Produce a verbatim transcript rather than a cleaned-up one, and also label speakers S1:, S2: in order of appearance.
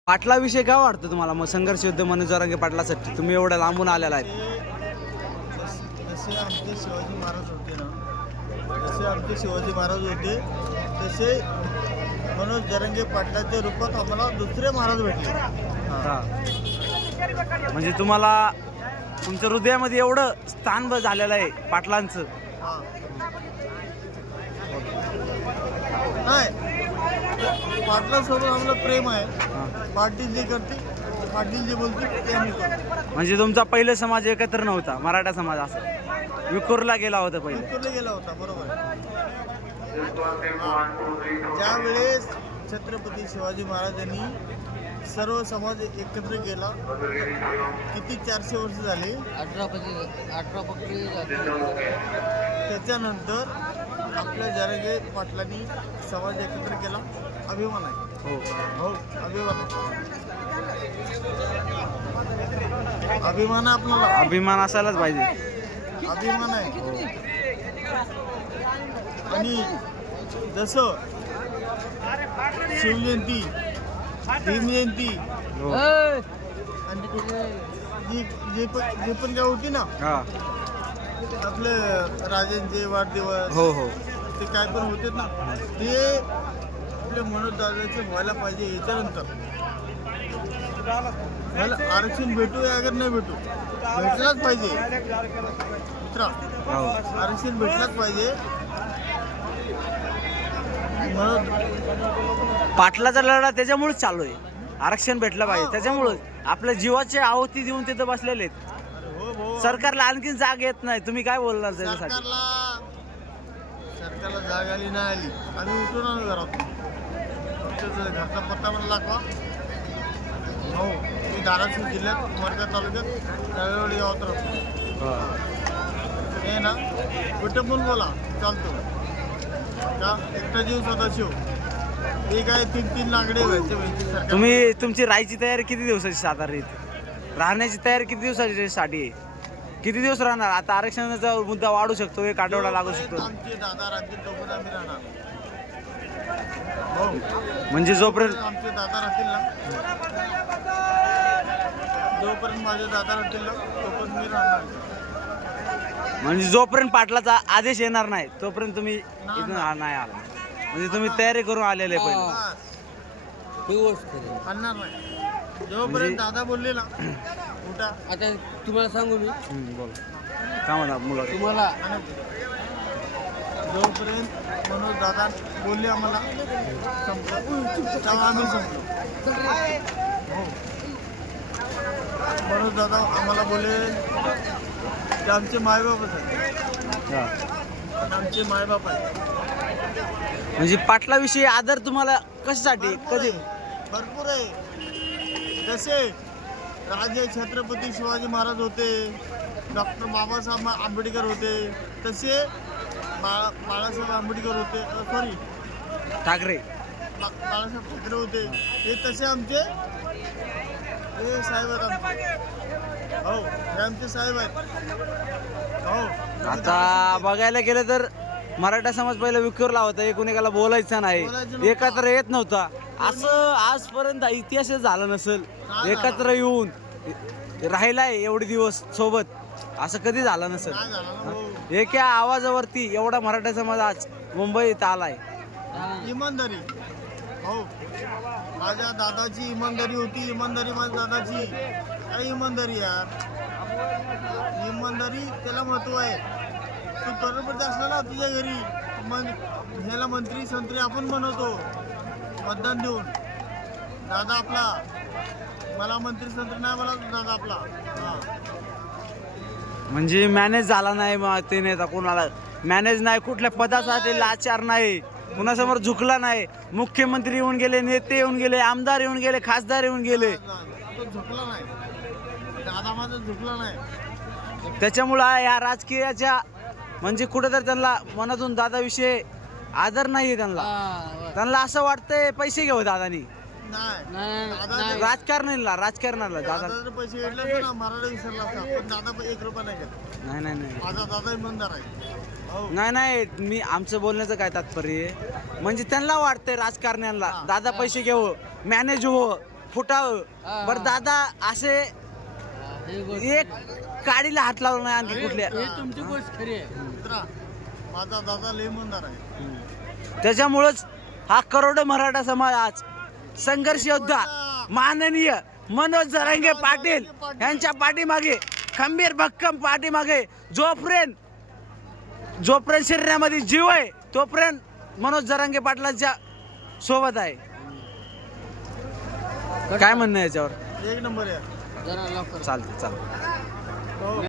S1: पाटलाविषयी काय वाटतं तुम्हाला? मग संघर्ष युद्ध मनोज जरांगे पाटलासाठी तुम्ही एवढ्या लांबून आलेला आहेत.
S2: जसे आमचे शिवाजी महाराज होते ना, जसे आमचे शिवाजी महाराज होते तसे मनोज जरांगे पाटलाच्या रूपात आम्हाला दुसरे महाराज भेटले.
S1: हा. म्हणजे तुम्हाला तुमच्या हृदयामध्ये एवढं स्थान ब- झालेलं आहे पाटलांचं.
S2: हा. नाही, पाटलासोबत आम्हाला प्रेम आहे.
S1: हा.
S2: पाटील जे करते, पाटील जे बोलते ते आम्ही करतो.
S1: म्हणजे तुमचा पहिले समाज एकत्र नव्हता, मराठा समाज असं विखुरला गेला होता पहिले.
S2: विखुरला गेला होता, बरोबर. ज्या वेळेस छत्रपती शिवाजी महाराजांनी सर्व समाज एकत्र केला, किती चारशे वर्ष झाली,
S3: अठरा पती अठरा पक्की
S2: त्याच्यानंतर आपल्या जरांगे पाटलांनी समाज एकत्र केला. अभिमान आहे.
S1: हो.
S2: हो, अभिमान आहे. अभिमान आहे आपल्याला,
S1: अभिमान असायलाच पाहिजे.
S2: अभिमान आहे. आणि जसं शिवजयंती, भीमजयंती
S1: हो.
S2: आणि जी जे पण जे पण काय होती ना,
S1: हा.
S2: आपले राजांचे वाढदिवस,
S1: हो हो.
S2: ते काय पण होते ना, ते आपले मनोज दादाचे व्हायला पाहिजे. याच्यानंतर मला आरक्षण भेटू या अगर नाही भेटू, भेटलाच पाहिजे मित्रा.
S1: हो.
S2: आरक्षण भेटलाच पाहिजे. मनोज
S1: पाटलाचा लढा त्याच्यामुळेच चालू आहे. आरक्षण भेटलं पाहिजे त्याच्यामुळेच आपल्या जीवाची आहुती देऊन तिथं बसलेले आहेत.
S2: हो हो,
S1: सरकारला आणखीन जाग येत नाही. तुम्ही काय बोलणार त्याच्यासाठी?
S2: सरकारला सरकारला जाग आली नाही आली, आम्ही उठून आलो घरातून. तुमच्या घरचा पत्ता मला दाखवा. हो, मी धाराशिव जिल्ह्यात उमरगा तालुक्यात नळवडी गावात राहतो. हे ना, कुठं पण बोला चालतो का. एकटा जीव सदाशिव, ते काय तीन तीन लाकडे व्हायचे व्हायचे सरकार.
S1: तुम्ही तुमची राहायची तयारी किती दिवसाची साधारण इथे? राहण्याची तयारी किती दिवसाची साठी आहे? किती दिवस राहणार? आता आरक्षणाचा मुद्दा वाढू शकतो, एक आठवडा लागू शकतो.
S2: आमचे दादा राहतील तोपर्यंत आम्ही राहणार. हो,
S1: म्हणजे जोपर्यंत
S2: आमचे दादा राहतील ना, जोपर्यंत माझे दादा राहतील ना तोपर्यंत मी राहणार.
S1: म्हणजे जोपर्यंत पाटलाचा आदेश येणार नाही तोपर्यंत तुम्ही इथून आ- नाही आला. म्हणजे तुम्ही तयारी करून आलेले पहिले.
S2: बस,
S3: ही गोष्ट खरी.
S2: आणणार नाही.
S1: म्हणजे-
S2: जोपर्यंत दादा बोलले ना उठा,
S3: आता तुम्हाला सांगू मी,
S1: हम्म, बोला काय म्हणा मुलं.
S3: तुम्हाला
S2: आणि जोपर्यंत मनोज दादा बोलले आम्हाला संपलं, तेव्हा आम्ही संपलो. हो, मनोज दादा आम्हाला बोलले ते आमचे मायबापच आहेत.
S1: हा.
S2: आमचे मायबाप आहेत.
S1: म्हणजे पाटलाविषयी आदर तुम्हाला कशासाठी
S2: भरपूर
S1: कधी?
S2: आहे, भरपूर आहे. जसे राजे छत्रपती शिवाजी महाराज होते, डॉक्टर बाबासाहेब आंबेडकर होते, तसे बाळा बाळासाहेब आंबेडकर होते, सॉरी
S1: ठाकरे.
S2: बा बाळासाहेब ठाकरे होते. हे तसे आमचे हे साहेब आहेत आमचे. हो, हे आमचे साहेब आहेत. हो,
S1: आता बघायला गेलं तर मराठा समाज पहिला विखुरला होता, एकूण बोलायचा नाही,
S2: बोलायचं नव्हतं.
S1: एकत्र येत नव्हता. असं आजपर्यंत इतिहासच झाला नसेल.
S2: नाही
S1: एकत्र येऊन राहिलाय एवढे दिवस सोबत, असं कधी झालं नसेल.
S2: काय झालं ना भाऊ?
S1: एका आवाजावरती एवढा मराठा समाज आज मुंबईत आलाय.
S2: इमानदारी. हो, माझ्या दादाची इमानदारी होती. इमानदारी माझ्या दादाची. काय इमानदारी यार, इमानदारी त्याला महत्व आहे. तू करोडपती असला ना तुझ्या घरी, मग ह्याला मंत्री संत्री आपण बनवतो मतदान देऊन. दादा आपला, मला मंत्री संत्री नाही बोला दादा आपला. हा.
S1: म्हणजे मॅनेज झाला नाही मग ते नेता कोणाला मॅनेज नाही, कुठल्या पदासाठी लाचार नाही, कुणासमोर झुकला नाही. मुख्यमंत्री येऊन गेले, नेते येऊन गेले, आमदार येऊन गेले, खासदार येऊन गेले.
S2: तो झुकला नाही, दादा माझा झुकला नाही.
S1: त्याच्यामुळं या राजकीयाच्या म्हणजे कुठेतरी त्यांना मनातून दादाविषयी आदर नाहीये त्यांना.
S3: हा,
S1: त्यांना असं वाटतंय पैसे घेऊ दादानी,
S2: नाही,
S3: नाही,
S2: दादा
S3: नाही.
S1: राजकारणाला राजकारणाला दादा.
S2: दादा जर पैसे घेतले असते ना मराठा विसरला असता, पण दादा एक रुपया नाही घेत.
S1: नाही नाही नाही
S2: माझा दादा इमानदार आहे. हो,
S1: नाही नाही मी आमचं बोलण्याचं काय तात्पर्य आहे, म्हणजे त्यांना वाटतंय राजकारण्यांना दादा पैसे घेऊ, मॅनेज हो, फुटावं.
S3: हा.
S1: बरं दादा असे
S3: हा, हे गोष्ट
S1: एक काडीला हात लावला नाही आणखी कुठल्या.
S3: हे तुमची गोष्ट खरी आहे.
S2: मित्रा माझा दादा लय इमानदार आहे.
S1: त्याच्यामुळंच हा करोड मराठा समाज आज संघर्ष योद्धा माननीय मनोज जरांगे पाटील यांच्या पाठीमागे खंबीर भक्कम पाठीमागे जोपर्यंत जोपर्यंत शरीरामध्ये जीव आहे तोपर्यंत मनोज जरांगे पाटलांच्या सोबत आहे. काय म्हणणं आहे याच्यावर?
S2: एक नंबर आहे.
S3: जरा लवकर
S1: चालते चालते.
S2: हो.